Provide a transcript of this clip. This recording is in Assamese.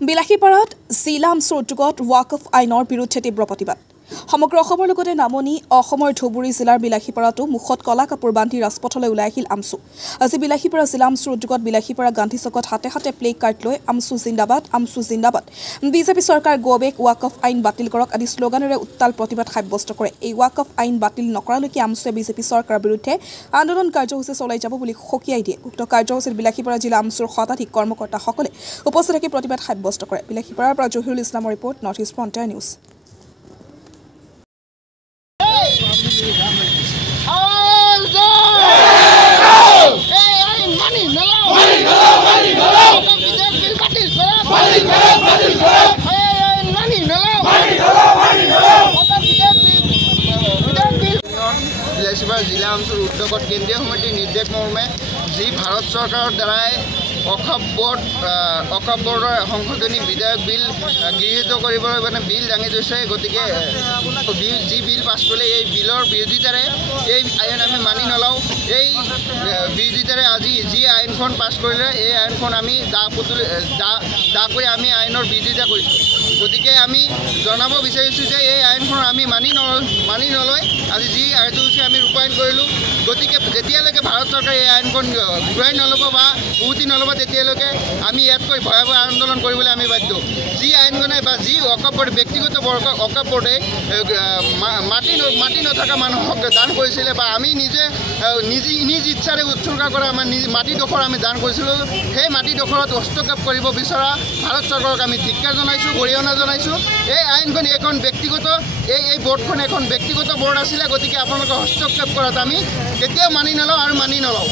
বিলাসীপাৰাত জিলা আমচুৰ উদ্যোগত ৱাকফ আইনৰ বিৰুদ্ধে তীব্ৰ প্ৰতিবাদ সমগ্ৰ অসমৰ লগতে নামনি অসমৰ ধুবুৰী জিলাৰ বিলাসীপাৰাতো মুখত কলা কাপোৰ বান্ধি ৰাজপথলৈ ওলাই আহিল আমচু আজি বিলাসীপাৰা জিলা আমচুৰ উদ্যোগত বিলাসীপাৰা গান্ধী চকত হাতে হাতে প্লে কাৰ্ড লৈ আমচু জিন্দাবাদ বিজেপি চৰকাৰ গোবেক ৱাকফ আইন বাতিল কৰক আদি শ্লোগানেৰে উত্তাল প্ৰতিবাদ সাব্যস্ত কৰে এই ৱাকফ আইন বাতিল নকৰালৈকে আমচুৱে বিজেপি চৰকাৰৰ বিৰুদ্ধে আন্দোলন কাৰ্যসূচী চলাই যাব বুলি সকীয়াই দিয়ে উক্ত কাৰ্যসূচীত বিলাসীপাৰা জিলা আমচুৰ শতাধিক কৰ্মকৰ্তাসকলে উপস্থিত থাকি প্ৰতিবাদ সাব্যস্ত কৰে বিলাসীপাৰাৰ পৰা জহিৰুল ইছলামৰ report north east frontier news Bilasipara জিলা আমচুৰ উদ্যোগত কেন্দ্ৰীয় সমিতিৰ নিৰ্দেশ মৰ্মে যি ভাৰত চৰকাৰৰ দ্বাৰাই অকপ বোৰ্ডৰ সংশোধনী বিধেয়ক বিল গৃহীত কৰিবলৈ মানে বিল দাঙি থৈছে গতিকে যি বিল পাছ কৰিলে এই বিলৰ বিৰোধিতাৰে এই আইন আমি মানি নলওঁ এই বিৰোধিতাৰে আজি যি আইনখন পাছ কৰিলে এই আইনখন আমি দা কৰি আমি আইনৰ বিৰোধিতা কৰিছোঁ গতিকে আমি জনাব বিচাৰিছোঁ যে এই আইনখন আমি মানি নলয় আজি যি কাৰ্যসূচী আমি ৰূপায়ণ কৰিলোঁ গতিকে যেতিয়ালৈকে ভাৰত চৰকাৰে এই আইনখন ঘূৰাই নল'ব বা উভতি নল'ব তেতিয়ালৈকে আমি ইয়াতকৈ ভয়াৱহ আন্দোলন কৰিবলৈ আমি বাধ্য যি আইনখনে বা যি অকপ বোৰ্ডে ব্যক্তিগত অকপ বোৰ্ডে মাটি নথকা মানুহক দান কৰিছিলে বা আমি নিজ ইচ্ছাৰে উৎসৰ্গা কৰা আমাৰ মাটিডোখৰ আমি দান কৰিছিলোঁ সেই মাটিডোখৰত হস্তক্ষেপ কৰিব বিচৰা ভাৰত চৰকাৰক আমি ধিক্কাৰ জনাইছোঁ গৰিহণা জনাইছোঁ এই আইনখন এখন ব্যক্তিগত এই বোৰ্ডখন এখন ব্যক্তিগত বোৰ্ড আছিলে গতিকে আপোনালোকে হস্তক্ষেপ কৰাত আমি কেতিয়াও মানি নলওঁ আৰু মানি নলওঁ